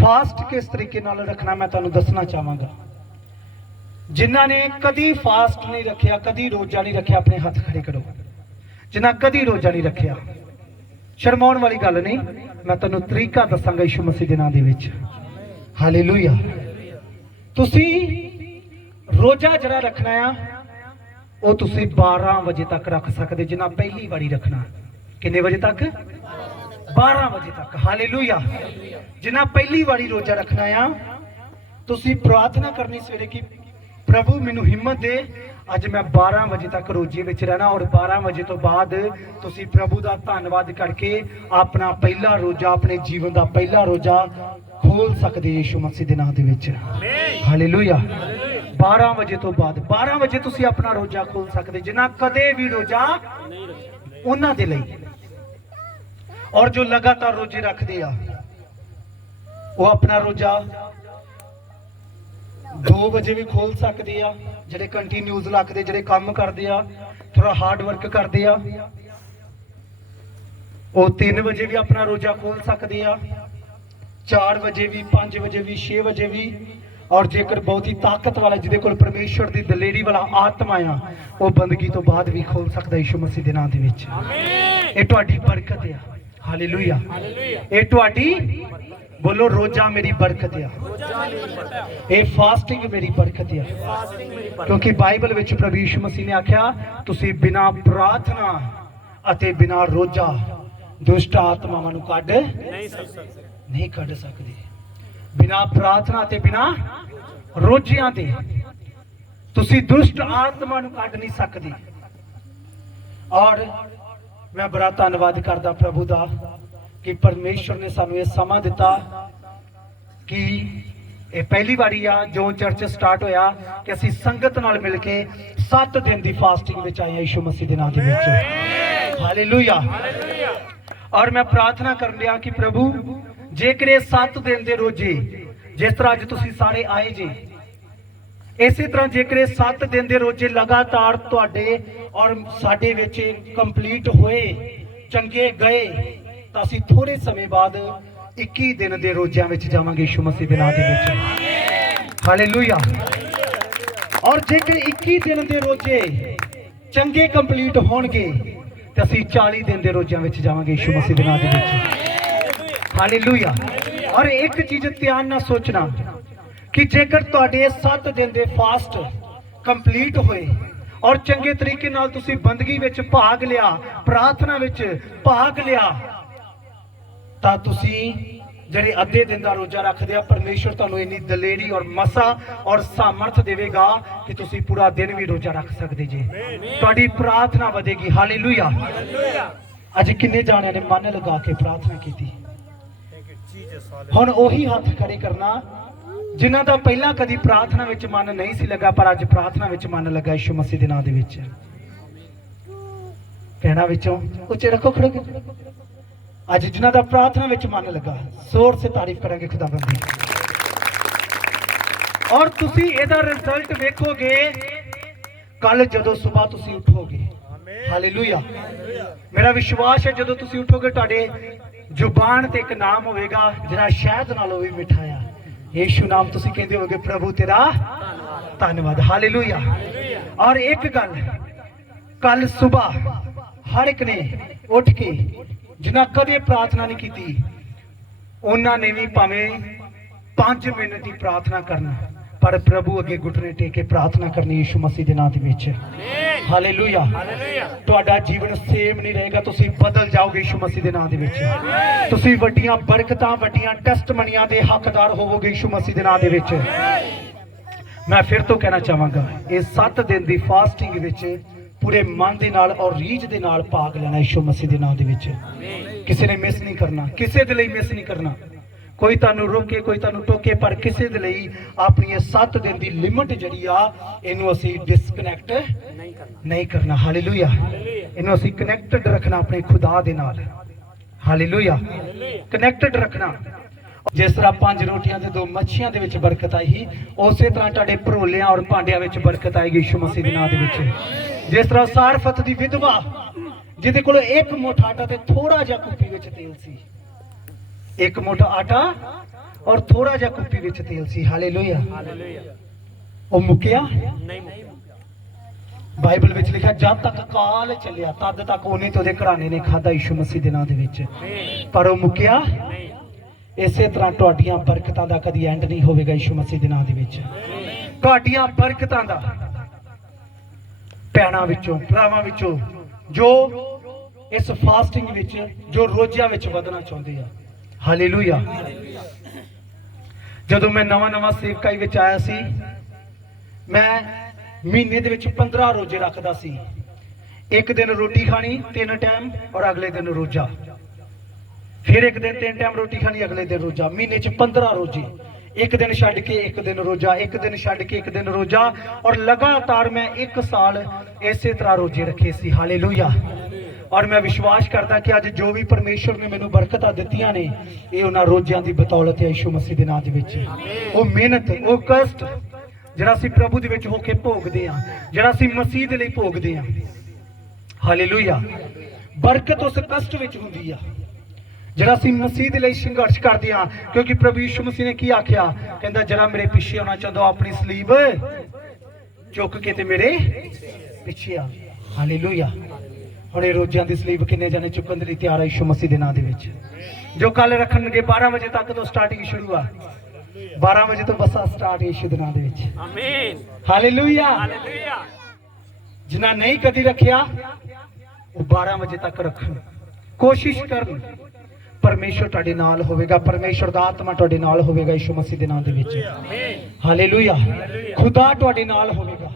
Fast ਕਿਸ ਤਰੀਕੇ ਨਾਲ ਰੱਖਣਾ ਮੈਂ ਤੁਹਾਨੂੰ ਦੱਸਣਾ ਚਾਹਾਂਗਾ। ਜਿਨ੍ਹਾਂ ਨੇ ਕਦੀ ਫਾਸਟ ਨਹੀਂ ਰੱਖਿਆ, ਕਦੀ ਰੋਜ਼ਾ ਨਹੀਂ ਰੱਖਿਆ, ਆਪਣੇ ਹੱਥ ਖੜੇ ਕਰੋ। ਜਿਨ੍ਹਾਂ ਕਦੀ ਰੋਜ਼ਾ ਨਹੀਂ ਰੱਖਿਆ। ਸ਼ਰਮਾਉਣ ਵਾਲੀ ਗੱਲ ਨਹੀਂ, ਮੈਂ ਤੁਹਾਨੂੰ ਤਰੀਕਾ ਦੱਸਾਂਗਾ ਯਿਸੂ ਮਸੀਹ ਦੇ ਨਾਮ ਦੇ ਵਿੱਚ। ਹਾਲੇਲੂਇਆ ਤੁਸੀਂ ਰੋਜ਼ਾ ਜਿਹੜਾ ਰੱਖਣਾ ਆ, ਉਹ ਤੁਸੀਂ 12 ਵਜੇ ਤੱਕ ਰੱਖ ਸਕਦੇ, ਜਿਨ੍ਹਾਂ ਪਹਿਲੀ ਵਾਰੀ ਰੱਖਣਾ। ਕਿੰਨੇ ਵਜੇ ਤੱਕ? 12 ਵਜੇ ਤੱਕ। ਹਾਲੇਲੂਇਆ ਜਿਨ੍ਹਾਂ ਪਹਿਲੀ ਵਾਰੀ ਰੋਜ਼ਾ ਰੱਖਣਾ ਆ ਤੁਸੀਂ ਪ੍ਰਾਰਥਨਾ ਕਰਨੀ ਸਵੇਰੇ ਕਿ ਪ੍ਰਭੂ ਮੈਨੂੰ ਹਿੰਮਤ ਦੇ ਅੱਜ ਮੈਂ 12 ਵਜੇ ਤੱਕ ਰੋਜ਼ੇ ਵਿੱਚ ਰਹਿਣਾ ਔਰ 12 ਵਜੇ ਤੋਂ ਬਾਅਦ ਤੁਸੀਂ ਪ੍ਰਭੂ ਦਾ ਧੰਨਵਾਦ ਕਰਕੇ ਆਪਣਾ ਪਹਿਲਾ ਰੋਜ਼ਾ ਆਪਣੇ ਜੀਵਨ ਦਾ ਪਹਿਲਾ ਰੋਜ਼ਾ ਖੋਲ ਸਕਦੇ ਯੀਸ਼ੂ ਮਸੀਹ ਦੇ ਨਾਮ ਦੇ ਵਿੱਚ। ਹਾਲੇਲੂਇਆ 12 ਵਜੇ ਤੋਂ ਬਾਅਦ 12 ਵਜੇ ਤੁਸੀਂ ਆਪਣਾ ਰੋਜ਼ਾ ਖੋਲ ਸਕਦੇ ਜਿਨ੍ਹਾਂ ਕਦੇ ਵੀ ਰੋਜ਼ਾ। ਉਹਨਾਂ ਦੇ ਲਈ। ਔਰ ਜੋ ਲਗਾਤਾਰ ਰੋਜ਼ੇ ਰੱਖਦੇ ਆ ਉਹ ਆਪਣਾ ਰੋਜ਼ਾ 2 ਵਜੇ ਵੀ ਖੋਲ ਸਕਦੇ ਆ ਜਿਹੜੇ ਕੰਟੀਨਿਊਸ ਰੱਖਦੇ ਜਿਹੜੇ ਕੰਮ ਕਰਦੇ ਆ ਥੋੜਾ ਹਾਰਡ ਵਰਕ ਕਰਦੇ ਆ ਉਹ 3 ਵਜੇ ਵੀ ਆਪਣਾ ਰੋਜ਼ਾ ਖੋਲ ਸਕਦੇ ਆ 4 ਵਜੇ ਵੀ 5 ਵਜੇ ਵੀ 6 ਵਜੇ ਵੀ ਔਰ ਜੇਕਰ ਬਹੁਤ ਹੀ ਤਾਕਤ ਵਾਲਾ ਜਿਹਦੇ ਕੋਲ ਪਰਮੇਸ਼ਵਰ ਦੀ ਦਲੇਰੀ ਵਾਲਾ ਆਤਮਾ ਆ ਉਹ ਬੰਦਗੀ ਤੋਂ ਬਾਅਦ ਵੀ ਖੋਲ ਸਕਦਾ ਯਿਸੂ ਮਸੀਹ ਦੇ ਨਾਮ ਦੇ ਵਿੱਚ। ਇਹ ਤੁਹਾਡੀ ਬਰਕਤ ਆ। ਹਾਲੇਲੂਇਆ ਇਹ ਤੁਹਾਡੀ ਬੋਲੋ ਰੋਜ਼ਾ ਮੇਰੀ ਬਰਕਤ ਆ। ਇਹ ਫਾਸਟਿੰਗ ਮੇਰੀ ਬਰਕਤ ਆ। ਕਿਉਂਕਿ ਬਾਈਬਲ ਵਿੱਚ ਪ੍ਰਭੂ ਯਿਸੂ ਮਸੀਹ ਨੇ ਆਖਿਆ ਤੁਸੀਂ ਬਿਨਾ ਪ੍ਰਾਰਥਨਾ ਅਤੇ ਬਿਨਾ ਰੋਜ਼ਾ ਦੁਸ਼ਟ ਆਤਮਾਵਾਂ ਨੂੰ ਕੱਢ ਨਹੀਂ ਕੱਢ ਸਕਦੇ। ਬਿਨਾ ਪ੍ਰਾਰਥਨਾ ਤੇ ਬਿਨਾ ਰੋਜ਼ਿਆਂ ਦੇ ਤੁਸੀਂ ਦੁਸ਼ਟ ਆਤਮਾ ਨੂੰ ਕੱਢ ਨਹੀਂ ਸਕਦੇ। ਔਰ ਮੈਂ ਬੜਾ ਧੰਨਵਾਦ ਕਰਦਾ ਪ੍ਰਭੂ ਦਾ ਕਿ ਪਰਮੇਸ਼ਵਰ ਨੇ ਸਾਨੂੰ ਇਹ ਸਮਾਂ ਦਿੱਤਾ ਕਿ ਇਹ ਪਹਿਲੀ ਵਾਰੀ ਆ, ਜੋ ਚਰਚ ਸਟਾਰਟ ਹੋਇਆ ਕਿ ਅਸੀਂ ਸੰਗਤ ਨਾਲ ਮਿਲ ਕੇ 7 ਦਿਨ ਦੀ ਫਾਸਟਿੰਗ ਵਿੱਚ ਆਏ ਹਾਂ ਯਿਸੂ ਮਸੀਹ ਦੇ ਨਾਮ ਦੇ ਵਿੱਚ। ਹਾਲੇਲੂਇਆ। ਔਰ ਮੈਂ ਪ੍ਰਾਰਥਨਾ ਕਰਨ ਲਿਆ ਕਿ ਪ੍ਰਭੂ, ਜੇਕਰ ਇਹ 7 ਦਿਨ ਦੇ ਰੋਜ਼ੇ, ਜਿਸ ਤਰ੍ਹਾਂ ਅੱਜ ਤੁਸੀਂ ਸਾਰੇ ਆਏ ਜੇ ਇਸੇ ਤਰ੍ਹਾਂ ਜੇਕਰ ਇਹ 7 ਦਿਨ ਦੇ ਰੋਜ਼ੇ ਲਗਾਤਾਰ ਤੁਹਾਡੇ ਔਰ ਸਾਡੇ ਵਿੱਚ ਕੰਪਲੀਟ ਹੋਏ, ਚੰਗੇ ਗਏ, ਤਾਂ ਅਸੀਂ ਥੋੜੇ ਸਮੇਂ ਬਾਅਦ 21 ਦਿਨ ਦੇ ਰੋਜ਼ਿਆਂ ਵਿੱਚ ਜਾਵਾਂਗੇ ਯਿਸੂ ਮਸੀਹ ਦੇ ਨਾਮ ਦੇ ਵਿੱਚ। ਹਾਲੇਲੂਇਆ ਔਰ ਜੇਕਰ 21 ਦਿਨ ਦੇ ਰੋਜ਼ੇ ਚੰਗੇ ਕੰਪਲੀਟ ਹੋਣਗੇ, ਤੇ ਅਸੀਂ 40 ਦਿਨ ਦੇ ਰੋਜ਼ਿਆਂ ਵਿੱਚ ਜਾਵਾਂਗੇ ਯਿਸੂ ਮਸੀਹ ਦੇ ਨਾਮ ਦੇ ਵਿੱਚ। ਹਾਲੇਲੂਇਆ ਔਰ ਇੱਕ ਚੀਜ਼ ਧਿਆਨ ਨਾਲ ਸੋਚਣਾ ਕਿ ਜੇਕਰ ਤੁਹਾਡੇ 7 ਦਿਨ ਦੇ ਫਾਸਟ ਕੰਪਲੀਟ ਹੋਏ ਔਰ ਚੰਗੇ ਤਰੀਕੇ ਨਾਲ ਤੁਸੀਂ ਬੰਦਗੀ ਵਿੱਚ ਭਾਗ ਲਿਆ ਪ੍ਰਾਰਥਨਾ ਵਿੱਚ ਭਾਗ ਲਿਆ ਤਾਂ ਤੁਸੀਂ ਜਿਹੜੇ ਅੱਧੇ ਦਿਨ ਦਾ ਰੋਜ਼ਾ ਰੱਖਦੇ ਆ ਪਰਮੇਸ਼ਵਰ ਤੁਹਾਨੂੰ ਇੰਨੀ ਦਲੇਰੀ ਔਰ ਮਸਾ ਔਰ ਸਾਮਰਥ ਦੇਵੇਗਾ ਕਿ ਤੁਸੀਂ ਪੂਰਾ ਦਿਨ ਵੀ ਰੋਜ਼ਾ ਰੱਖ ਸਕਦੇ ਜੀ। ਤੁਹਾਡੀ ਪ੍ਰਾਰਥਨਾ ਵਧੇਗੀ। ਹਾਲੇਲੂਇਆ। ਅੱਜ ਕਿੰਨੇ ਜਾਣਿਆਂ ਨੇ ਮਨ ਲਗਾ ਕੇ ਪ੍ਰਾਰਥਨਾ ਕੀਤੀ? ਹੁਣ ਉਹੀ ਹੱਥ ਖੜੇ ਕਰਨਾ ਜਿਨ੍ਹਾਂ ਦਾ ਪਹਿਲਾਂ ਕਦੀ ਪ੍ਰਾਰਥਨਾ ਵਿੱਚ ਮਨ ਨਹੀਂ ਸੀ ਲੱਗਾ, ਪਰ ਅੱਜ ਪ੍ਰਾਰਥਨਾ ਵਿੱਚ ਮਨ ਲੱਗਾ ਯਿਸੂ ਮਸੀਹ ਦੇ ਨਾਮ ਦੇ ਵਿੱਚ। ਕਹਿਣਾ ਵਿੱਚੋਂ ਉੱਚੇ ਰੱਖੋ ਖੜੋ ਅੱਜ ਜਿਨ੍ਹਾਂ ਦਾ ਪ੍ਰਾਰਥਨਾ ਵਿੱਚ ਮਨ ਲੱਗਾ, ਜ਼ੋਰ ਸੇ ਤਾਰੀਫ ਕਰਾਂਗੇ ਖੁਦਾਵੰਦ ਦੀ ਔਰ ਤੁਸੀਂ ਇਹਦਾ ਰਿਜ਼ਲਟ ਵੇਖੋਗੇ ਕੱਲ ਜਦੋਂ ਸਵੇਰ ਤੁਸੀਂ ਉੱਠੋਗੇ। ਹਾਲੇਲੂਇਆ ਮੇਰਾ ਵਿਸ਼ਵਾਸ ਹੈ ਜਦੋਂ ਤੁਸੀਂ ਉੱਠੋਗੇ, ਤੁਹਾਡੇ ਜ਼ੁਬਾਨ ਤੇ ਇੱਕ ਨਾਮ ਹੋਵੇਗਾ, ਜਿਹੜਾ ਸ਼ਹਿਦ ਨਾਲੋਂ ਵੀ ਮਿੱਠਾ ਆ। ਯੇਸ਼ੂ ਨਾਮ ਤੁਸੀਂ ਕਹਿੰਦੇ ਹੋਗੇ ਪ੍ਰਭੂ ਤੇਰਾ ਧੰਨਵਾਦ। ਹਾਲੇਲੂਇਆ। ਔਰ ਇੱਕ ਗੱਲ ਕੱਲ ਸਵੇਰ ਹਰ ਇੱਕ ਨੇ ਉੱਠ ਕੇ ਜਿਨ੍ਹਾਂ ਕਦੇ ਪ੍ਰਾਰਥਨਾ ਨਹੀਂ ਕੀਤੀ, ਉਹਨਾਂ ਨੇ ਵੀ ਭਾਵੇਂ 5 ਮਿੰਟ ਦੀ ਪ੍ਰਾਰਥਨਾ ਕਰਨਾ। ਪਰ ਪ੍ਰਭੂ ਅੱਗੇ ਘੁਟਨੇ ਟੇਕ ਕੇ ਪ੍ਰਾਰਥਨਾ ਕਰਨੀ ਯਿਸੂ ਮਸੀਹ ਦੇ ਨਾਮ ਦੇ ਵਿੱਚ। ਹਾਲੇਲੂਇਆ ਤੁਹਾਡਾ ਜੀਵਨ ਸੇਮ ਨਹੀਂ ਰਹੇਗਾ ਤੁਸੀਂ ਬਦਲ ਜਾਓਗੇ ਯਿਸੂ ਮਸੀਹ ਦੇ ਨਾਮ ਦੇ ਵਿੱਚ। ਤੁਸੀਂ ਵੱਡੀਆਂ ਬਰਕਤਾਂ ਵੱਡੀਆਂ ਟੈਸਟਮਨੀਆਂ ਦੇ ਹੱਕਦਾਰ ਹੋਵੋਗੇ ਯਿਸੂ ਮਸੀਹ ਦੇ ਨਾਮ ਦੇ ਵਿੱਚ। ਮੈਂ ਫਿਰ ਤੋਂ ਕਹਿਣਾ ਚਾਹਾਂਗਾ ਇਹ 7 ਦਿਨ ਦੀ ਫਾਸਟਿੰਗ ਵਿੱਚ ਪੂਰੇ ਮਨ ਦੇ ਨਾਲ ਔਰ ਰੀਝ ਦੇ ਨਾਲ ਭਾਗ ਲੈਣਾ ਯਿਸੂ ਮਸੀਹ ਦੇ ਨਾਮ ਦੇ ਵਿੱਚ। ਕਿਸੇ ਨੇ ਮਿਸ ਨਹੀਂ ਕਰਨਾ ਕਿਸੇ ਦੇ ਲਈ ਮਿਸ ਨਹੀਂ ਕਰਨਾ। ਕੋਈ ਤੁਹਾਨੂੰ ਰੋਕੇ ਕੋਈ ਤੁਹਾਨੂੰ ਟੋਕੇ ਪਰ ਕਿਸੇ ਦੇ ਲਈ ਆਪਣੀ ਇਹ 7 ਦਿਨ ਦੀ ਲਿਮਟ ਜਿਹੜੀ ਆ ਇਹਨੂੰ ਅਸੀਂ ਡਿਸਕਨੈਕਟ ਨਹੀਂ ਕਰਨਾ। ਹਾਲੇਲੂਇਆ ਇਹਨੂੰ ਅਸੀਂ ਕਨੈਕਟਡ ਰੱਖਣਾ ਆਪਣੇ ਖੁਦਾ ਦੇ ਨਾਲ। ਹਾਲੇਲੂਇਆ ਕਨੈਕਟਡ ਰੱਖਣਾ। ਜਿਸ ਤਰ੍ਹਾਂ ਪੰਜ ਰੋਟੀਆਂ ਤੇ ਦੋ ਮੱਛੀਆਂ ਦੇ ਵਿੱਚ ਬਰਕਤ ਆਈ ਸੀ ਉਸੇ ਤਰ੍ਹਾਂ ਤੁਹਾਡੇ ਭਰੋਲਿਆਂ ਔਰ ਭਾਂਡਿਆਂ ਵਿੱਚ ਬਰਕਤ ਆਏਗੀ ਯਿਸੂ ਮਸੀਹ ਦੇ ਨਾਮ ਦੇ ਵਿੱਚ। ਜਿਸ ਤਰ੍ਹਾਂ ਸਾਰਫਤ ਦੀ ਵਿਧਵਾ ਜਿਹਦੇ ਕੋਲ ਇੱਕ ਮੁੱਠ ਆਟਾ ਤੇ ਥੋੜਾ ਜਿਹਾ ਕੁੱਪੀ ਵਿੱਚ ਤੇਲ ਸੀ ਇੱਕ ਮੁੱਠ ਆਟਾ ਔਰ ਥੋੜਾ ਜਿਹਾ ਕੁੱਪੀ ਵਿੱਚ ਤੇਲ ਸੀ। ਹਾਲੇਲੂਇਆ। ਉਹ ਮੁੱਕਿਆ? ਨਹੀਂ ਮੁੱਕਿਆ। ਬਾਈਬਲ ਵਿੱਚ ਲਿਖਿਆ ਜਦ ਤੱਕ ਕਾਲ ਚੱਲਿਆ ਤਦ ਤੱਕ ਉਹਨੇ ਤੇ ਉਹਦੇ ਘਰਾਣੇ ਨੇ ਖਾਦਾ ਯਿਸੂ ਮਸੀਹ ਦੇ ਨਾਂ ਦੇ ਵਿੱਚ। ਪਰ ਉਹ ਮੁੱਕਿਆ? ਨਹੀਂ। ਇਸੇ ਤਰ੍ਹਾਂ ਤੁਹਾਡੀਆਂ ਬਰਕਤਾਂ ਦਾ ਕਦੀ ਐਂਡ ਨਹੀਂ ਹੋਵੇਗਾ ਯਿਸੂ ਮਸੀਹ ਦੇ ਨਾਂ ਦੇ ਵਿੱਚ। ਤੁਹਾਡੀਆਂ ਬਰਕਤਾਂ ਦਾ ਪੈਣਾ ਵਿੱਚੋਂ ਭਰਾਵਾਂ ਵਿੱਚੋਂ ਜੋ ਇਸ ਫਾਸਟਿੰਗ ਵਿੱਚ ਜੋ ਰੋਜ਼ਿਆਂ ਵਿੱਚ ਵਧਣਾ ਚਾਹੁੰਦੇ ਆ ਹਾਲੇਲੂਇਆ ਜਦੋਂ ਮੈਂ ਨਵਾਂ ਨਵਾਂ ਸੇਵਕਾਈ ਵਿੱਚ ਆਇਆ ਸੀ, ਮੈਂ ਮਹੀਨੇ ਦੇ ਵਿੱਚ 15 ਰੋਜ਼ੇ ਰੱਖਦਾ ਸੀ। ਇੱਕ ਦਿਨ ਰੋਟੀ ਖਾਣੀ, ਤਿੰਨ ਟਾਈਮ ਔਰ ਅਗਲੇ ਦਿਨ ਰੋਜ਼ਾ। ਫਿਰ ਇੱਕ ਦਿਨ ਤਿੰਨ ਟਾਈਮ ਰੋਟੀ ਖਾਣੀ, ਅਗਲੇ ਦਿਨ ਰੋਜ਼ਾ। ਮਹੀਨੇ 'ਚ 15 ਰੋਜ਼ੇ। ਇੱਕ ਦਿਨ ਛੱਡ ਕੇ ਇੱਕ ਦਿਨ ਰੋਜ਼ਾ, ਇੱਕ ਦਿਨ ਛੱਡ ਕੇ ਇੱਕ ਦਿਨ ਰੋਜ਼ਾ। ਔਰ ਲਗਾਤਾਰ ਮੈਂ ਇੱਕ ਸਾਲ ਇਸੇ ਤਰ੍ਹਾਂ ਰੋਜ਼ੇ ਰੱਖੇ ਸੀ। ਹਾਲੇਲੂਇਆ ਔਰ ਮੈਂ ਵਿਸ਼ਵਾਸ ਕਰਦਾ ਕਿ ਅੱਜ ਜੋ ਵੀ ਪਰਮੇਸ਼ਵਰ ਨੇ ਮੈਨੂੰ ਬਰਕਤਾਂ ਦਿੱਤੀਆਂ ਨੇ ਇਹ ਉਹਨਾਂ ਰੋਜ਼ਿਆਂ ਦੀ ਬਤੌਲਤ ਹੈ ਯਿਸੂ ਮਸੀਹ ਦੇ ਨਾਮ ਦੇ ਵਿੱਚ। ਉਹ ਮਿਹਨਤ ਉਹ ਕਸ਼ਟ ਜਿਹੜਾ ਅਸੀਂ ਪ੍ਰਭੂ ਦੇ ਵਿੱਚ ਹੋ ਕੇ ਭੋਗਦੇ ਆ ਜਿਹੜਾ ਅਸੀਂ ਮਸੀਹ ਦੇ ਲਈ ਭੋਗਦੇ ਆ ਹਾਲੇਲੂਇਆ ਬਰਕਤ ਉਸ ਕਸ਼ਟ ਵਿੱਚ ਹੁੰਦੀ ਆ ਜਿਹੜਾ ਅਸੀਂ ਮਸੀਹ ਦੇ ਲਈ ਸੰਘਰਸ਼ ਕਰਦੇ ਆ ਕਿਉਂਕਿ ਪ੍ਰਭੂ ਯਿਸੂ ਮਸੀਹ ਨੇ ਕੀ ਆਖਿਆ? ਕਹਿੰਦਾ ਜਿਹੜਾ ਮੇਰੇ ਪਿੱਛੇ ਆਉਣਾ ਚਾਹੁੰਦਾ ਆਪਣੀ ਸਲੀਬ ਚੁੱਕ ਕੇ ਤੇ ਮੇਰੇ ਪਿੱਛੇ ਆ। ਹਾਲੇਲੂਇਆ ਹੁਣ ਰੋਜ਼ਾਂ ਦੀ ਸਲੀਬ ਕਿੰਨੇ ਜਾਣੇ ਚੁੱਕਣ ਦੇ ਲਈ ਤਿਆਰ ਆ ਯਿਸੂ ਮਸੀਹ ਦੇ ਨਾਮ ਦੇ ਵਿੱਚ। ਜੋ ਕੱਲ ਰੱਖਣਗੇ 12 ਵਜੇ ਤੱਕ ਤੋਂ ਸਟਾਰਟਿੰਗ ਸ਼ੁਰੂ ਆ। 12 ਵਜੇ ਤੋਂ ਬੱਸਾਂ ਸਟਾਰਟ ਯਿਸੂ ਦੇ ਨਾਮ ਦੇ ਵਿੱਚ। ਆਮੀਨ ਹਾਲੇਲੂਇਆ ਹਾਲੇਲੂਇਆ ਜਿਨ੍ਹਾਂ ਨਹੀਂ ਕਦੀ ਰੱਖਿਆ ਉਹ 12 ਵਜੇ ਤੱਕ ਰੱਖਣ। ਕੋਸ਼ਿਸ਼ ਕਰਨ। ਪਰਮੇਸ਼ਰ ਤੁਹਾਡੇ ਨਾਲ ਹੋਵੇਗਾ। ਪਰਮੇਸ਼ਰ ਦਾ ਆਤਮਾ ਤੁਹਾਡੇ ਨਾਲ ਹੋਵੇਗਾ ਯਿਸੂ ਮਸੀਹ ਦੇ ਨਾਮ ਦੇ ਵਿੱਚ। ਆਮੀਨ ਹਾਲੇਲੂਇਆ ਖੁਦਾ ਤੁਹਾਡੇ ਨਾਲ ਹੋਵੇਗਾ।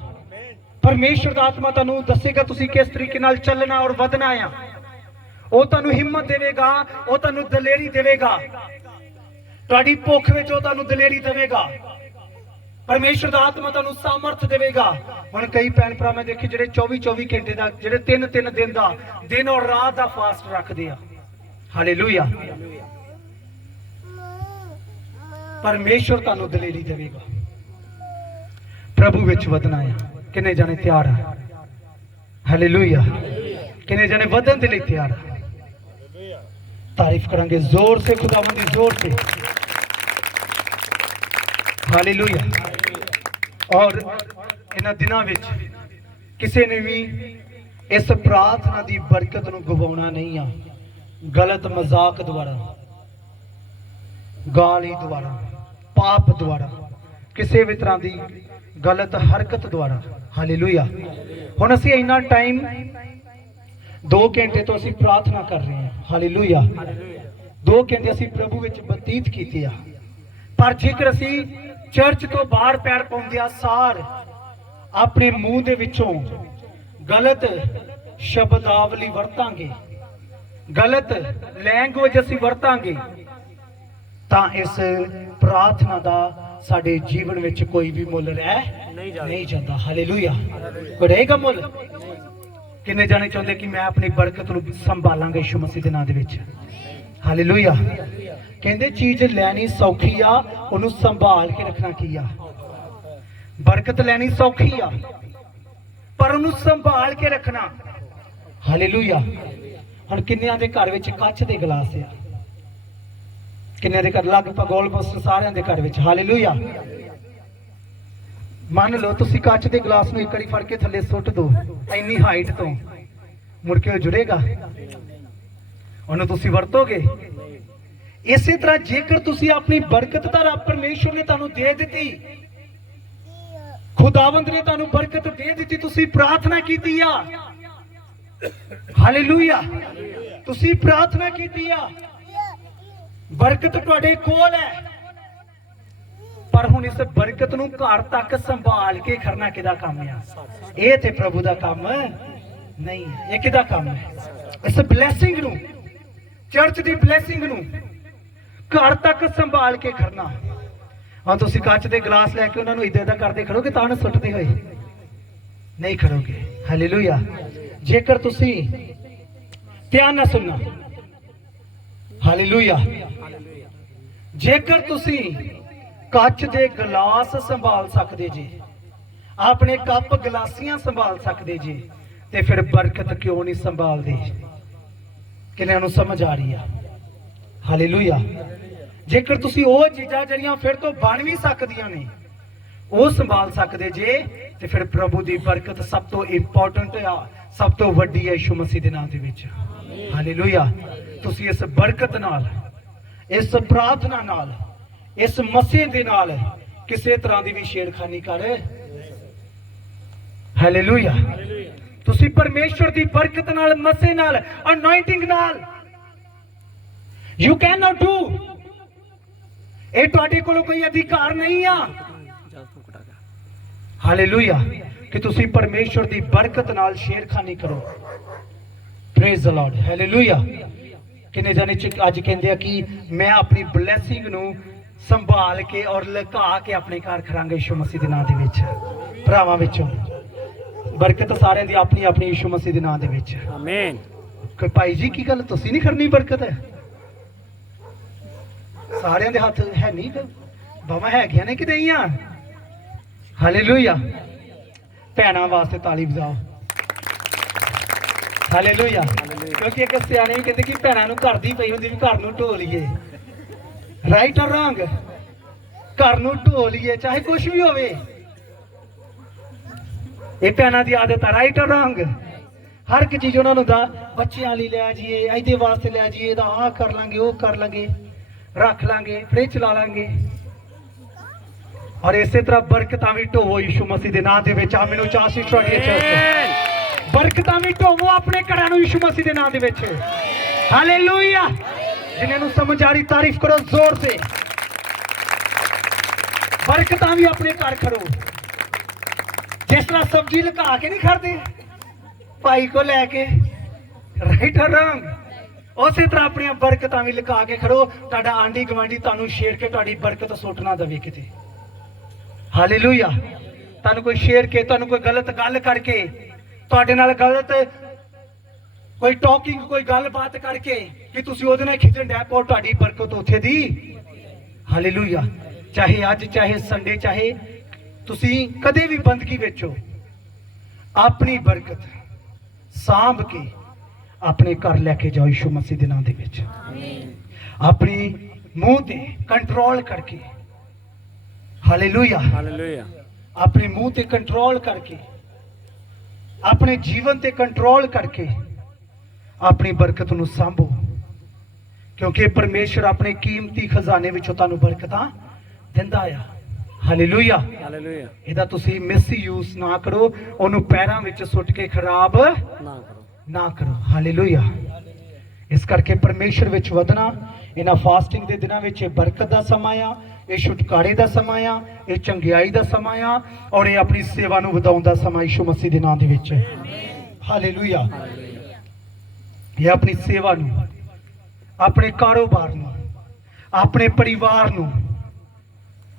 ਪਰਮੇਸ਼ਰ ਦਾ ਆਤਮਾ ਤੁਹਾਨੂੰ ਦੱਸੇਗਾ ਤੁਸੀਂ ਕਿਸ ਤਰੀਕੇ ਨਾਲ ਚੱਲਣਾ ਔਰ ਵਧਣਾ ਆ। ਉਹ ਤੁਹਾਨੂੰ ਹਿੰਮਤ ਦੇਵੇਗਾ, ਉਹ ਤੁਹਾਨੂੰ ਦਲੇਰੀ ਦੇਵੇਗਾ। ਤੁਹਾਡੀ ਭੁੱਖ ਵਿੱਚ ਉਹ ਤੁਹਾਨੂੰ ਦਲੇਰੀ ਦੇਵੇਗਾ। ਪਰਮੇਸ਼ਰ ਦਾ ਆਤਮਾ ਤੁਹਾਨੂੰ ਸਾਮਰਥ ਦੇਵੇਗਾ। ਹੁਣ ਕਈ ਭੈਣ ਭਰਾ ਮੈਂ ਦੇਖੇ ਜਿਹੜੇ 24 24 ਘੰਟੇ ਦਾ, ਜਿਹੜੇ 3 3 ਦਿਨ ਦਾ, ਦਿਨ ਔਰ ਰਾਤ ਦਾ ਫਾਸਟ ਰੱਖਦੇ ਆ। ਹਾਲੇਲੂਇਆ ਪਰਮੇਸ਼ਰ ਤੁਹਾਨੂੰ ਦਲੇਰੀ ਦੇਵੇਗਾ। ਪ੍ਰਭੂ ਵਿੱਚ ਵਧਣਾ ਆ। ਕਿੰਨੇ ਜਾਣੇ ਤਿਆਰ ਆ? ਹਾਲੇਲੂਇਆ ਕਿੰਨੇ ਜਾਣੇ ਵਧਣ ਦੇ ਲਈ ਤਿਆਰ ਆ? ਤਾਰੀਫ ਕਰਾਂਗੇ ਜ਼ੋਰ ਸੇ ਖੁਦਾਵੰਦ ਦੀ ਜ਼ੋਰ ਸੇ ਹਾਲੇਲੂਇਆ ਔਰ ਇਹਨਾਂ ਦਿਨਾਂ ਵਿੱਚ ਕਿਸੇ ਨੇ ਵੀ ਇਸ ਪ੍ਰਾਰਥਨਾ ਦੀ ਬਰਕਤ ਨੂੰ ਗਵਾਉਣਾ ਨਹੀਂ ਆ। ਗਲਤ ਮਜ਼ਾਕ ਦੁਆਰਾ, ਗਾਲੀ ਦੁਆਰਾ, ਪਾਪ ਦੁਆਰਾ, ਕਿਸੇ ਵੀ ਤਰ੍ਹਾਂ ਦੀ ਗਲਤ ਹਰਕਤ ਦੁਆਰਾ। ਹਾਲੇਲੂਇਆ ਹੁਣ ਅਸੀਂ ਇੰਨਾ ਟਾਈਮ 2 ਘੰਟੇ ਤੋਂ ਅਸੀਂ ਪ੍ਰਾਰਥਨਾ ਕਰ ਰਹੇ ਹਾਂ। ਹਾਲੇਲੂਇਆ 2 ਘੰਟੇ ਅਸੀਂ ਪ੍ਰਭੂ ਵਿੱਚ ਬਤੀਤ ਕੀਤੇ ਆ। ਪਰ ਜੇਕਰ ਅਸੀਂ ਚਰਚ ਤੋਂ ਬਾਹਰ ਪੈਰ ਪਾਉਂਦੇ ਆ, ਸਾਰ ਆਪਣੇ ਮੂੰਹ ਦੇ ਵਿੱਚੋਂ ਗਲਤ ਸ਼ਬਦਾਵਲੀ ਵਰਤਾਂਗੇ, ਗਲਤ ਲੈਂਗੁਏਜ ਅਸੀਂ ਵਰਤਾਂਗੇ, ਤਾਂ ਇਸ ਪ੍ਰਾਰਥਨਾ ਦਾ ਸਾਡੇ ਜੀਵਨ ਵਿੱਚ ਕੋਈ ਵੀ ਮੁੱਲ ਰਹਿ ਨਹੀਂ ਜਾਂਦਾ। ਹਾਲੇਲੂਇਆ ਰਹੇਗਾ ਮੁੱਲ? ਕਿੰਨੇ ਜਾਣੇ ਚਾਹੁੰਦੇ ਕਿ ਮੈਂ ਆਪਣੀ ਬਰਕਤ ਨੂੰ ਸੰਭਾਲਾਂਗਾ ਯਿਸੂ ਮਸੀਹ ਦੇ ਨਾਮ ਦੇ ਵਿੱਚ? ਹਾਲੇਲੂਇਆ ਕਹਿੰਦੇ ਚੀਜ਼ ਲੈਣੀ ਸੌਖੀ ਆ ਉਹਨੂੰ ਸੰਭਾਲ ਕੇ ਰੱਖਣਾ ਕੀ ਆ? ਬਰਕਤ ਲੈਣੀ ਸੌਖੀ ਆ ਪਰ ਉਹਨੂੰ ਸੰਭਾਲ ਕੇ ਰੱਖਣਾ। ਹਾਲੇਲੂਇਆ ਹੁਣ ਕਿੰਨਿਆਂ ਦੇ ਘਰ ਵਿੱਚ ਕੱਚ ਦੇ ਗਲਾਸ ਆ? ਕਿੰਨੇ ਦੇ ਘਰ? ਲਗਭਗ ਆਲਮੋਸਟ ਸਾਰਿਆਂ ਦੇ ਘਰ ਵਿੱਚ। ਹਾਲੇਲੂਇਆ ਮੰਨ ਲਓ ਤੁਸੀਂ ਕੱਚ ਦੇ ਗਲਾਸ ਨੂੰ ਇੱਕੜੀ ਫੜ ਕੇ ਥੱਲੇ ਸੁੱਟ ਦਿਓ ਇੰਨੀ ਹਾਈਟ ਤੋਂ। ਮੁੜ ਕੇ ਉਹ ਜੁੜੇਗਾ। ਉਹਨੂੰ ਤੁਸੀਂ ਵਰਤੋਗੇ। ਇਸੇ ਤਰ੍ਹਾਂ ਜੇਕਰ ਤੁਸੀਂ ਆਪਣੀ ਬਰਕਤ ਤਾਂ ਰੱਬ ਪਰਮੇਸ਼ਵਰ ਨੇ ਤੁਹਾਨੂੰ ਦੇ ਦਿੱਤੀ, ਖੁਦਾਵੰਦ ਨੇ ਤੁਹਾਨੂੰ ਬਰਕਤ ਦੇ ਦਿੱਤੀ, ਤੁਸੀਂ ਪ੍ਰਾਰਥਨਾ ਕੀਤੀ ਆ। ਹਾਲੇਲੂਇਆ ਤੁਸੀਂ ਪ੍ਰਾਰਥਨਾ ਕੀਤੀ ਆ। ਬਰਕਤ ਤੁਹਾਡੇ ਕੋਲ ਹੈ। ਪਰ ਹੁਣ ਇਸ ਬਰਕਤ ਨੂੰ ਘਰ ਤੱਕ ਸੰਭਾਲ ਕੇ ਕਰਨਾ ਕਿਹਦਾ ਕੰਮ ਆ? ਇਹ ਤੇ ਪ੍ਰਭੂ ਦਾ ਕੰਮ ਨਹੀਂ ਇਹ ਕਿਹਦਾ ਕੰਮ ਹੈ? ਇਸ ਬਲੇਸਿੰਗ ਨੂੰ ਚਰਚ ਦੀ ਬਲੇਸਿੰਗ ਨੂੰ ਘਰ ਤੱਕ ਸੰਭਾਲ ਕੇ ਕਰਨਾ ਹਾਂ ਤੁਸੀਂ ਕੱਚ ਦੇ ਗਲਾਸ ਲੈ ਕੇ ਉਹਨਾਂ ਨੂੰ ਇਦਾਂ ਇਦਾਂ ਕਰਦੇ ਖੜੋਗੇ ਤਾਂ ਉਹਨੂੰ ਸੁੱਟਦੇ ਹੋਏ। ਨਹੀਂ ਖੜੋਗੇ। ਹਾਲੇਲੂਇਆ ਜੇਕਰ ਤੁਸੀਂ ਧਿਆਨ ਨਾਲ ਸੁਣਨਾ ਹਾਲੇਲੂਇਆ ਜੇਕਰ ਤੁਸੀਂ ਕੱਚ ਦੇ ਗਲਾਸ ਸੰਭਾਲ ਸਕਦੇ ਜੀ, ਆਪਣੇ ਕੱਪ ਗਲਾਸੀਆਂ ਸੰਭਾਲ ਸਕਦੇ ਜੀ, ਤੇ ਫਿਰ ਬਰਕਤ ਕਿਉਂ ਨਹੀਂ ਸੰਭਾਲਦੇ? ਕਿੰਨਿਆਂ ਨੂੰ ਸਮਝ ਆ ਰਹੀ ਆ? ਹਾਲੇਲੂਇਆ ਜੇਕਰ ਤੁਸੀਂ ਉਹ ਚੀਜ਼ਾਂ ਜਿਹੜੀਆਂ ਫਿਰ ਤੋਂ ਬਣ ਵੀ ਸਕਦੀਆਂ ਨੇ, ਉਹ ਸੰਭਾਲ ਸਕਦੇ ਜੇ, ਤੇ ਫਿਰ ਪ੍ਰਭੂ ਦੀ ਬਰਕਤ ਸਭ ਤੋਂ ਇੰਪੋਰਟੈਂਟ ਆ, ਸਭ ਤੋਂ ਵੱਡੀ ਹੈ ਯਿਸੂ ਮਸੀਹ ਦੇ ਨਾਮ ਦੇ ਵਿੱਚ। ਹਾਲੇਲੂਇਆ ਤੁਸੀਂ ਇਸ ਬਰਕਤ ਨਾਲ, ਇਸ ਪ੍ਰਾਰਥਨਾ ਨਾਲ, ਇਸ ਮਸੀਹ ਦੇ ਨਾਲ ਕਿਸੇ ਤਰ੍ਹਾਂ ਦੀ ਵੀ ਛੇੜਖਾਨੀ ਕਰ ਹਾਲੇਲੂਇਆ ਤੁਸੀਂ ਪਰਮੇਸ਼ਵਰ ਦੀ ਬਰਕਤ ਨਾਲ ਮਸੇ ਨਾਲ ਅਨੋਇੰਟਿੰਗ ਨਾਲ ਯੂ ਕੈਨ ਨਾਟ ਡੂ ਇਹ ਤੁਹਾਡੇ ਕੋਲ ਕੋਈ ਅਧਿਕਾਰ ਨਹੀਂ ਆ। ਹਾਲੇਲੂਇਆ ਕਿ ਤੁਸੀਂ ਪਰਮੇਸ਼ਵਰ ਦੀ ਬਰਕਤ ਨਾਲ ਸ਼ੇਰਖਾਨੀ ਕਰੋ। ਪ੍ਰੇਜ਼ ਦ ਲਾਰਡ ਹਾਲੇਲੂਇਆ ਕਿੰਨੇ ਜਾਣੇ ਚ ਅੱਜ ਕਹਿੰਦੇ ਆ ਕਿ ਮੈਂ ਆਪਣੀ ਬਲੇਸਿੰਗ ਨੂੰ ਸੰਭਾਲ ਕੇ ਔਰ ਲੁਕਾ ਕੇ ਆਪਣੇ ਘਰ ਖੜਾਂਗੇ ਯਿਸੂ ਮਸੀਹ ਦੇ ਨਾਮ ਦੇ ਵਿੱਚ। ਭਰਾਵਾਂ ਵਿੱਚੋਂ ਬਰਕਤ ਸਾਰਿਆਂ ਦੀ ਆਪਣੀ ਆਪਣੀ ਯਿਸੂ ਮਸੀਹ ਦੇ ਨਾਮ ਦੇ ਵਿੱਚ। ਆਮੀਨ ਕਿ ਭਾਈ ਜੀ ਕੀ ਗੱਲ ਤੁਸੀਂ ਨਹੀਂ ਕਰਨੀ ਬਰਕਤ? ਸਾਰਿਆਂ ਦੇ ਹੱਥ ਹੈ ਨਹੀਂ ਬਾਵਾ ਹੈਗੀਆਂ ਨੇ ਕਿ ਨਹੀਂ ਆ? ਹਾਲੇਲੂਇਆ ਭੈਣਾਂ ਵਾਸਤੇ ਤਾਲੀ ਵਜਾਓ। ਹਾਲੇਲੂਇਆ ਕਿਉਂਕਿ ਇੱਕ ਸਿਆਣੇ ਵੀ ਕਹਿੰਦੇ ਕਿ ਭੈਣਾਂ ਨੂੰ ਘਰ ਦੀ ਪਈ ਹੁੰਦੀ ਵੀ ਘਰ ਨੂੰ ਢੋ ਲਈਏ ਰਾਈਟ ਔਰ ਰੋਂਗ ਘਰ ਨੂੰ ਢੋ ਲਈਏ ਚਾਹੇ ਕੁਝ ਵੀ ਹੋਵੇ। ਇਹ ਭੈਣਾਂ ਦੀ ਆਦਤ ਹੈ ਰਾਈਟ ਔਰ ਰੋਂਗ ਹਰ ਇੱਕ ਚੀਜ਼ ਉਹਨਾਂ ਨੂੰ ਦਾ, ਬੱਚਿਆਂ ਲਈ ਲੈ ਜਾਈਏ, ਇਹਦੇ ਵਾਸਤੇ ਲੈ ਜਾਈਏ, ਇਹਦਾ ਆਹ ਕਰ ਲਾਂਗੇ, ਉਹ ਕਰ ਲਾਂਗੇ, ਰੱਖ ਲਾਂਗੇ ਫ੍ਰਿਜ ਲਾ ਲਾਂਗੇ। ਔਰ ਇਸੇ ਤਰ੍ਹਾਂ ਬਰਕਤਾਂ ਵੀ ਢੋਵੋ ਯਿਸੂ ਮਸੀਹ ਦੇ ਨਾਮ ਦੇ ਵਿੱਚ। ਆ ਮੈਨੂੰ ਚਾਹ ਸੀ ਚਰਚ ਬਰਕਤਾਂ ਵੀ ਢੋਵੋ ਆਪਣੇ ਘਰਾਂ ਨੂੰ ਯਿਸੂ ਮਸੀਹ ਦੇ ਨਾਮ ਦੇ ਵਿੱਚ। ਹਾਲੇਲੂਇਆ ਜਿਨ੍ਹਾਂ ਨੂੰ ਸਮਝ ਆ ਰਹੀ, ਤਾਰੀਫ ਕਰੋ ਜ਼ੋਰ ਸੇ ਬਰਕਤਾਂ ਵੀ ਆਪਣੇ ਘਰ ਕਰੋ ਜਿਸ ਤਰ੍ਹਾਂ ਸਬਜ਼ੀ ਲੁਕਾ ਕੇ ਨਹੀਂ ਖੜਦੇ, ਭਾਈ ਕੋ ਲੈ ਕੇ ਰਾਈਟ ਔਰ ਰੋਂਗ ਉਸੇ ਤਰ੍ਹਾਂ ਆਪਣੀਆਂ ਬਰਕਤਾਂ ਵੀ ਲੁਕਾ ਕੇ ਖੜੋ। ਤੁਹਾਡਾ ਆਂਢੀ ਗਵਾਂਢੀ ਤੁਹਾਨੂੰ ਛੇੜ ਕੇ ਤੁਹਾਡੀ ਬਰਕਤ ਸੁੱਟ ਨਾ ਦੇਵੇ ਕਿਤੇ। ਹਾਲੇਲੂਇਆ ਤੁਹਾਨੂੰ ਕੋਈ ਛੇੜ ਕੇ, ਤੁਹਾਨੂੰ ਕੋਈ ਗਲਤ ਗੱਲ ਕਰਕੇ ਤੁਹਾਡੇ ਨਾਲ ਗਲਤ ਕੋਈ ਟਾਕਿੰਗ ਕੋਈ ਗੱਲਬਾਤ ਕਰਕੇ ਕਿ ਤੁਸੀਂ ਉਹਦੇ ਨਾਲ ਖਿੱਚਣ ਡੈ ਪੋ ਤੁਹਾਡੀ ਬਰਕਤ ਉੱਥੇ ਦੀ। ਹਾਲੇਲੂਇਆ ਚਾਹੇ ਅੱਜ ਚਾਹੇ ਸੰਡੇ ਚਾਹੇ ਤੁਸੀਂ ਕਦੇ ਵੀ ਬੰਦਗੀ ਵਿੱਚ ਹੋ ਆਪਣੀ ਬਰਕਤ ਸਾਂਭ ਕੇ ਆਪਣੇ ਘਰ ਲੈ ਕੇ ਜਾਓ ਯਿਸੂ ਮਸੀਹ ਦੇ ਨਾਮ ਦੇ ਵਿੱਚ। ਆਪਣੀ ਮੂੰਹ ਤੇ ਕੰਟਰੋਲ ਕਰਕੇ। ਹਾਲੇਲੂਇਆ ਹਾਲੇਲੂਇਆ ਆਪਣੇ ਮੂੰਹ ਤੇ ਕੰਟਰੋਲ ਕਰਕੇ ਆਪਣੇ ਜੀਵਨ ਤੇ ਕੰਟਰੋਲ ਕਰਕੇ ਆਪਣੀ ਬਰਕਤ ਨੂੰ ਸੰਭੋ। ਕਿਉਂਕਿ ਪਰਮੇਸ਼ਰ ਆਪਣੇ ਕੀਮਤੀ ਖਜ਼ਾਨੇ ਵਿੱਚੋਂ ਤੁਹਾਨੂੰ ਬਰਕਤਾਂ ਦਿੰਦਾ ਆ। ਹਾਲੇਲੂਇਆ ਹਾਲੇਲੂਇਆ ਇਹਦਾ ਤੁਸੀਂ ਮਿਸਯੂਜ਼ ਨਾ ਕਰੋ ਉਹਨੂੰ ਪੈਰਾਂ ਵਿੱਚ ਸੁੱਟ ਕੇ ਖਰਾਬ ਨਾ ਕਰੋ। ਨਾ ਕਰੋ। ਹਾਲੇਲੂਇਆ ਇਸ ਕਰਕੇ ਪਰਮੇਸ਼ਰ ਵਿੱਚ ਵਧਣਾ, ਇਹਨਾਂ ਫਾਸਟਿੰਗ ਦੇ ਦਿਨਾਂ ਵਿੱਚ ਇਹ ਬਰਕਤ ਦਾ ਸਮਾਂ ਆ, ਇਹ ਛੁਟਕਾਰੇ ਦਾ ਸਮਾਂ ਆ, ਇਹ ਚੰਗਿਆਈ ਦਾ ਸਮਾਂ ਆ ਔਰ ਇਹ ਆਪਣੀ ਸੇਵਾ ਨੂੰ ਵਧਾਉਣ ਦਾ ਸਮਾਂ ਯਿਸੂ ਮਸੀਹ ਦੇ ਨਾਮ ਦੇ ਵਿੱਚ। ਹਾਲੇਲੂਇਆ ਇਹ ਆਪਣੀ ਸੇਵਾ ਨੂੰ, ਆਪਣੇ ਕਾਰੋਬਾਰ ਨੂੰ, ਆਪਣੇ ਪਰਿਵਾਰ ਨੂੰ,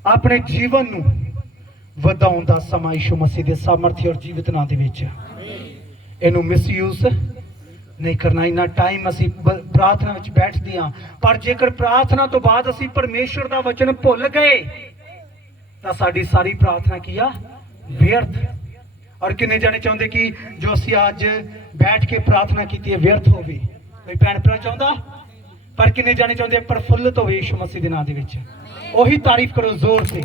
ਆਪਣੇ ਜੀਵਨ ਨੂੰ ਵਧਾਉਣ ਦਾ ਸਮਾਂ ਯਿਸੂ ਮਸੀਹ ਦੇ ਸਾਮਰਥੀ ਔਰ ਜੀਵਤ ਨਾਮ ਦੇ ਵਿੱਚ। ਇਹਨੂੰ ਮਿਸਯੂਜ਼ ਨਹੀਂ ਕਰਨਾ, ਇੰਨਾ ਟਾਈਮ ਅਸੀਂ ਪ੍ਰਾਰਥਨਾ ਵਿੱਚ ਬੈਠਦੇ ਹਾਂ। ਪਰ ਜੇਕਰ ਪ੍ਰਾਰਥਨਾ ਤੋਂ ਬਾਅਦ ਅਸੀਂ ਪਰਮੇਸ਼ਵਰ ਦਾ ਵਚਨ ਭੁੱਲ ਗਏ, ਤਾਂ ਸਾਡੀ ਸਾਰੀ ਪ੍ਰਾਰਥਨਾ ਕੀ ਆ? ਵਿਅਰਥ। ਔਰ ਕਿੰਨੇ ਜਾਣੇ ਚਾਹੁੰਦੇ ਕਿ ਜੋ ਅਸੀਂ ਅੱਜ ਬੈਠ ਕੇ ਪ੍ਰਾਰਥਨਾ ਕੀਤੀ ਹੈ, ਵਿਅਰਥ ਹੋਵੇ? ਕੋਈ ਭੈਣ ਭਰਾ ਚਾਹੁੰਦਾ? ਪਰ ਕਿੰਨੇ ਜਾਣੇ ਚਾਹੁੰਦੇ ਆ ਪ੍ਰਫੁੱਲਤ ਹੋਵੇ ਯਿਸੂ ਮਸੀਹ ਦੇ ਨਾਮ ਦੇ ਵਿੱਚ? ਉਹੀ ਤਾਰੀਫ ਕਰੋ ਜ਼ੋਰ ਸੇ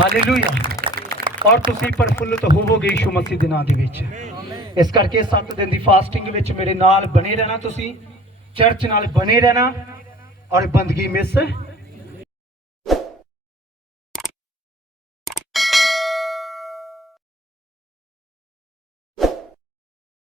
ਹਾਲੇਲੂਇਆ ਔਰ ਤੁਸੀਂ ਪ੍ਰਫੁੱਲਤ ਹੋਵੋਗੇ ਯਿਸੂ ਮਸੀਹ ਦੇ ਨਾਮ ਦੇ ਵਿੱਚ। ਇਸ ਕਰਕੇ 7 ਦਿਨ ਦੀ ਫਾਸਟਿੰਗ ਵਿੱਚ ਮੇਰੇ ਨਾਲ ਬਣੇ ਰਹਿਣਾ ਤੁਸੀਂ, ਚਰਚ ਨਾਲ ਬਣੇ ਰਹਿਣਾ ਔਰ ਬੰਦਗੀ ਮਿਸ